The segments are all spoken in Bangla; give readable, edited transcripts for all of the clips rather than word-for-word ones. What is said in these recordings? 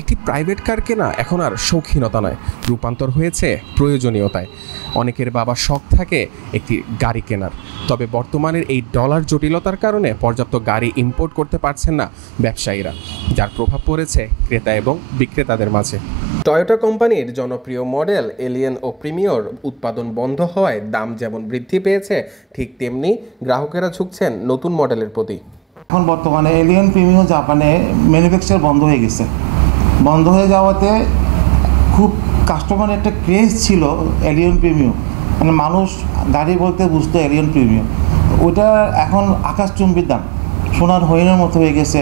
একটি প্রাইভেট কার কেনা এখন আর শৌখিনতা নয়, রূপান্তর হয়েছে প্রয়োজনীয়তায়। অনেকের বাবা শখ থাকে একটি গাড়ি কেনার, তবে বর্তমানের এই ডলার জটিলতার কারণে পর্যাপ্ত গাড়ি ইম্পোর্ট করতে পারছেন না ব্যবসায়ীরা, যার প্রভাব পড়েছে ক্রেতা এবং বিক্রেতাদের মাঝে। টয়োটা কোম্পানির জনপ্রিয় মডেল এলিয়ন ও প্রিমিয়র উৎপাদন বন্ধ হওয়ায় দাম যেমন বৃদ্ধি পেয়েছে, ঠিক তেমনি গ্রাহকেরা ঝুঁকছেন নতুন মডেলের প্রতি। এখন বর্তমানে এলিয়ন প্রিমিয়র জাপানে ম্যানুফ্যাকচার বন্ধ হয়ে গেছে। বন্ধ হয়ে যাওয়াতে খুব কাস্টমার একটা ক্রেজ ছিল এলিয়ন প্রিমিয়র, মানে মানুষ গাড়ি বলতে বুঝতো এলিয়ন প্রিমিয়র। ওটা এখন আকাশচুম্বী দাম, সোনার হরিণের মতো হয়ে গেছে।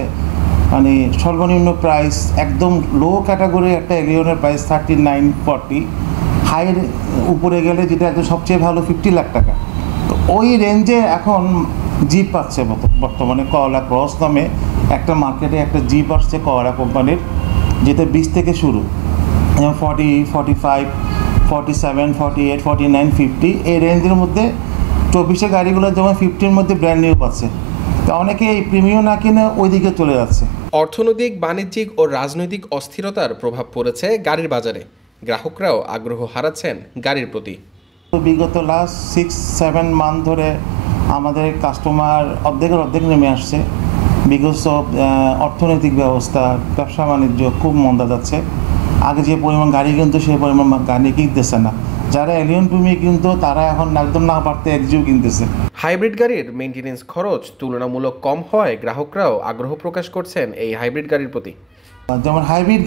মানে সর্বনিম্ন প্রাইস একদম লো ক্যাটাগরি একটা এলিয়নের প্রাইস 39-40, হাইয়ের উপরে গেলে যেটা একদম সবচেয়ে ভালো 50 লাখ টাকা। তো ওই রেঞ্জে এখন জিপ পাচ্ছে বর্তমানে। করলা ক্রস নামে একটা মার্কেটে একটা জিপ আসছে করলা কোম্পানির, যেটা 20 থেকে শুরু, যেমন 40, 45, 47, 48, 49, 50 এই রেঞ্জের মধ্যে। 24 গাড়িগুলো যেমন 50-র মধ্যে ব্র্যান্ড নিউ পাচ্ছে। তো অনেকে এই প্রিমিয়াম না কিনে ওই দিকে চলে যাচ্ছে। অর্থনৈতিক, বাণিজ্যিক ও রাজনৈতিক অস্থিরতার প্রভাব পড়েছে গাড়ির বাজারে, গ্রাহকরাও আগ্রহ হারাচ্ছেন গাড়ির প্রতি। বিগত লাস্ট 6-7 মান্থ ধরে আমাদের কাস্টমার অর্ধেক নেমে আসছে। বিকজ অফ অর্থনৈতিক ব্যবস্থা, ব্যবসা বাণিজ্য খুব মন্দা যাচ্ছে। আগে যে পরিমাণ গাড়ি কিনতো সেই পরিমাণ গাড়ি কিনতেছে না। যারা এলিয়ন প্রিমিয়ার কিনতো তারা এখন একদম না পারতে এক্সিও কিনতেছে। হাইব্রিড গাড়ির মেইনটেনেন্স খরচ তুলনামূলক কম হওয়ায় গ্রাহকরাও আগ্রহ প্রকাশ করছেন এই হাইব্রিড গাড়ির প্রতি। যেমন হাইব্রিড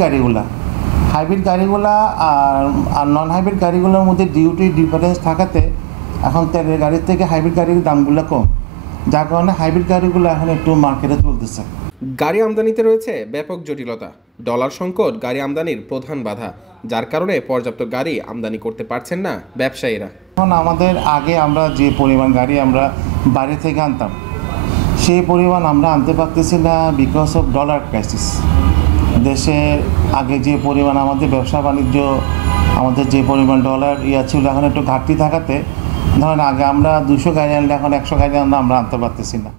গাড়িগুলা আর নন হাইব্রিড গাড়িগুলোর মধ্যে ডিউটি ডিফারেন্স থাকাতে এখন তেলের গাড়ির থেকে হাইব্রিড গাড়ির দামগুলো কম, যার কারণে হাইব্রিড গাড়িগুলো এখন একটু মার্কেটে চলতেছে। গাড়ি আমদানিতে রয়েছে ব্যাপক জটিলতা। ডলার সংকট গাড়ি আমদানির প্রধান বাধা, যার কারণে পর্যাপ্ত গাড়ি আমদানি করতে পারছেন না ব্যবসায়ীরা। এখন আমাদের আগে আমরা যে পরিমাণ গাড়ি আমরা বাইরে থেকে আনতাম, সেই পরিমাণ আমরা আনতে পারতেছি না বিকজ অফ ডলার ক্রাইসিস। দেশে আগে যে পরিমাণ আমাদের ব্যবসা বাণিজ্য, আমাদের যে পরিমাণ ডলার ছিল, এখন একটু ঘাটতি থাকাতে ধরেন আগে আমরা 200 গাড়ি আনলে এখন 100 গাড়ি আমরা আনতে পারতেছি না।